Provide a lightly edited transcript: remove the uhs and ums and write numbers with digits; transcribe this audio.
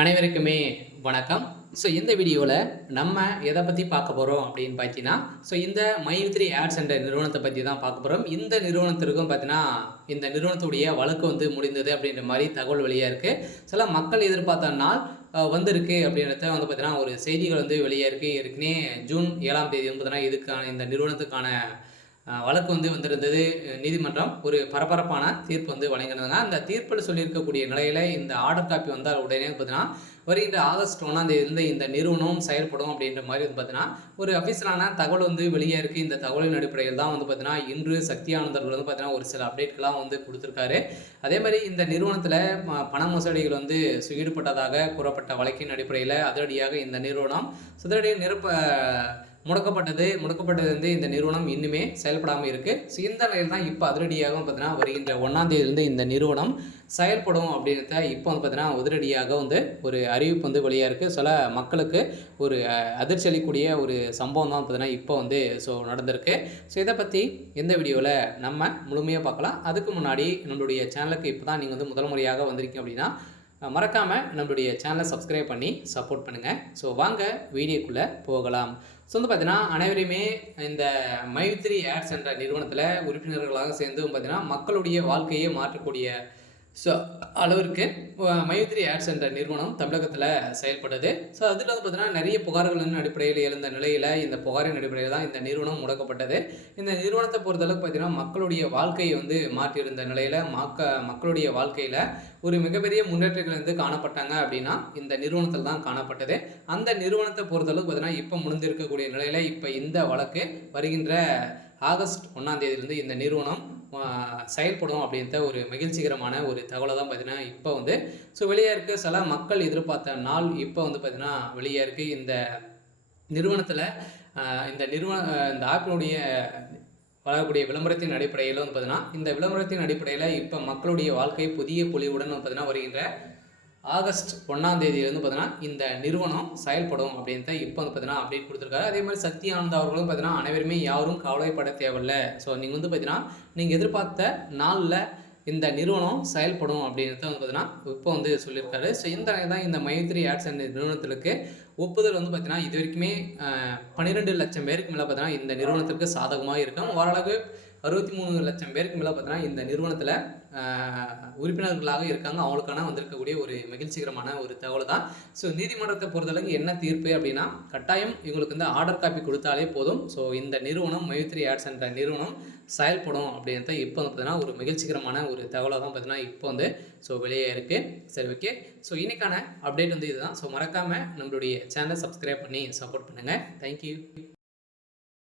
அனைவருக்குமே வணக்கம். இந்த வீடியோவில் நம்ம எதை பற்றி பார்க்க போகிறோம் அப்படின்னு பார்த்தீங்கன்னா, இந்த மை3 ஆட்ஸ் என்ற நிறுவனத்தை பற்றி தான் பார்க்க போகிறோம். இந்த நிறுவனத்திற்கும் பார்த்தீங்கன்னா, இந்த நிறுவனத்துடைய வழக்கு வந்து முடிந்தது அப்படின்ற மாதிரி தகவல் வெளியாக இருக்குது. சில மக்கள் எதிர்பார்த்த நாள் வந்திருக்கு அப்படின்றத வந்து பார்த்தீங்கன்னா, ஒரு செய்திகள் வந்து வெளியாக இருக்குது. ஏற்கனவே ஜூன் 7ஆம் தேதி வந்து பார்த்தீங்கன்னா, இதுக்கான இந்த நிறுவனத்துக்கான வழக்கு வந்து வந்திருந்தது. நீதிமன்றம் ஒரு பரபரப்பான தீர்ப்பு வந்து வழங்கினாங்க. அந்த தீர்ப்பில் சொல்லியிருக்கக்கூடிய நிலையில் இந்த ஆர்டர் காப்பி வந்தால் உடனே பார்த்தீங்கன்னா, வருகின்ற ஆகஸ்ட் 1ஆம் தேதியிலிருந்து இந்த நிறுவனம் செயல்படும் அப்படின்ற மாதிரி வந்து பார்த்தீங்கன்னா, ஒரு அஃபிஷியலான தகவல் வந்து வெளியே இருக்குது. இந்த தகவலின் அடிப்படையில் தான் வந்து பார்த்தீங்கன்னா, இன்று சக்தி ஆனந்தர்கள் வந்து பார்த்தீங்கன்னா, ஒரு சில அப்டேட்கள்லாம் வந்து கொடுத்துருக்காரு. அதே மாதிரி இந்த நிறுவனத்தில் பண மோசடிகள் வந்து ஈடுபட்டதாக கூறப்பட்ட வழக்கின் அடிப்படையில் அதிரடியாக இந்த நிறுவனம் முடக்கப்பட்டது வந்து இந்த நிறுவனம் இன்னுமே செயல்படாமல் இருக்குது. இந்த நிலையில் தான் இப்போ அதிரடியாக பார்த்தீங்கன்னா, வருகின்ற 1ஆம் தேதியிலிருந்து இந்த நிறுவனம் செயல்படும் அப்படின்றத இப்போ வந்து பார்த்தீங்கன்னா, உதிரடியாக வந்து ஒரு அறிவிப்பு வந்து வெளியாக இருக்குது. சில மக்களுக்கு ஒரு அதிர்ச்சி அளிக்கக்கூடிய ஒரு சம்பவம் தான் பார்த்தீங்கன்னா இப்போ வந்து நடந்திருக்கு. இதை பற்றி இந்த வீடியோவில் நம்ம முழுமையாக பார்க்கலாம். அதுக்கு முன்னாடி நம்மளுடைய சேனலுக்கு இப்போ தான் நீங்கள் வந்து முதல் முறையாக வந்திருக்கீங்க அப்படின்னா, மறக்காமல் நம்மளுடைய சேனலை சப்ஸ்கிரைப் பண்ணி சப்போர்ட் பண்ணுங்கள். வாங்க வீடியோக்குள்ளே போகலாம். வந்து பார்த்தீங்கன்னா, அனைவரையுமே இந்த மை3 ஆட்ஸ் என்ற நிறுவனத்தில் உறுப்பினர்களாக சேர்ந்து பார்த்தீங்கன்னா, மக்களுடைய வாழ்க்கையை மாற்றக்கூடிய அளவிற்கு மை3 ஆட்ஸ் என்ற நிறுவனம் தமிழகத்தில் செயல்படுது. அதில் வந்து பார்த்தீங்கன்னா, நிறைய புகார்களின் அடிப்படையில் எழுந்த நிலையில் இந்த புகாரின் அடிப்படையில் தான் இந்த நிறுவனம் முடக்கப்பட்டது. இந்த நிறுவனத்தை பொறுத்தளவுக்கு பார்த்தீங்கன்னா, மக்களுடைய வாழ்க்கையை வந்து மாற்றியிருந்த நிலையில் மக்களுடைய வாழ்க்கையில் ஒரு மிகப்பெரிய முன்னேற்றங்கள் வந்து காணப்பட்டாங்க அப்படின்னா இந்த நிறுவனத்தில் தான் காணப்பட்டது. அந்த நிறுவனத்தை பொறுத்தளவுக்கு பார்த்தீங்கன்னா, இப்போ முடிந்திருக்கக்கூடிய நிலையில் இப்போ இந்த வழக்கு வருகின்ற ஆகஸ்ட் 1ஆம் தேதியிலிருந்து இந்த நிறுவனம் செயல்படும் அப்படின்ற ஒரு மகிழ்ச்சிகரமான ஒரு தகவலை தான் பார்த்தீங்கன்னா இப்போ வந்து வெளியாக இருக்குது. சில மக்கள் எதிர்பார்த்த நாள் இப்போ வந்து பார்த்தீங்கன்னா வெளியாக இருக்குது. இந்த நிறுவனத்தில் இந்த ஆப்பினுடைய வளரக்கூடிய விளம்பரத்தின் அடிப்படையில் வந்து பார்த்தீங்கன்னா, இந்த விளம்பரத்தின் அடிப்படையில் இப்போ மக்களுடைய வாழ்க்கை புதிய பொலிவுடன் வந்து பார்த்தீங்கன்னா வருகின்ற ஆகஸ்ட் 1ஆம் தேதியிலேருந்து பார்த்தீங்கன்னா இந்த நிறுவனம் செயல்படும் அப்படின்ட்டு இப்போ வந்து பார்த்தீங்கன்னா அப்டேட் கொடுத்துருக்காரு. அதே மாதிரி சக்தி ஆனந்த் அவர்களும் பார்த்தீங்கன்னா, அனைவருமே யாரும் கவலைப்பட தேவையில்லை. நீங்கள் வந்து பார்த்தீங்கன்னா, நீங்கள் எதிர்பார்த்த நாளில் இந்த நிறுவனம் செயல்படும் அப்படின்றத வந்து பார்த்தீங்கன்னா இப்போ வந்து சொல்லியிருக்காரு. இந்த தான் இந்த மை3 ஆட்ஸ் என்ற நிறுவனத்திற்கு ஒப்புதல் வந்து பார்த்தீங்கன்னா, இது வரைக்குமே 12 லட்சம் பேருக்கு மேலே பார்த்தீங்கன்னா இந்த நிறுவனத்திற்கு சாதகமாக இருக்கும். ஓரளவு 63 லட்சம் பேருக்கு மேலே பார்த்தீங்கன்னா இந்த நிறுவனத்தில் உறுப்பினர்களாக இருக்காங்க. அவங்களுக்கான வந்திருக்கக்கூடிய ஒரு மகிழ்ச்சிகரமான ஒரு தகவல் தான். நீதிமன்றத்தை பொறுத்தளவுக்கு என்ன தீர்ப்பு அப்படின்னா, கட்டாயம் இவங்களுக்கு வந்து ஆர்டர் காப்பி கொடுத்தாலே போதும். இந்த நிறுவனம் மை3 ஆட்ஸ் என்ற நிறுவனம் செயல்படும் அப்படின்றத இப்போ வந்து பார்த்தீங்கன்னா ஒரு மகிழ்ச்சிகரமான ஒரு தகவலாக தான் பார்த்தீங்கன்னா இப்போ வந்து வெளியே இருக்குது. சரி, ஓகே. இன்னைக்கான அப்டேட் வந்து இதுதான். மறக்காமல் நம்மளுடைய சேனலை சப்ஸ்கிரைப் பண்ணி சப்போர்ட் பண்ணுங்கள். தேங்க்யூ.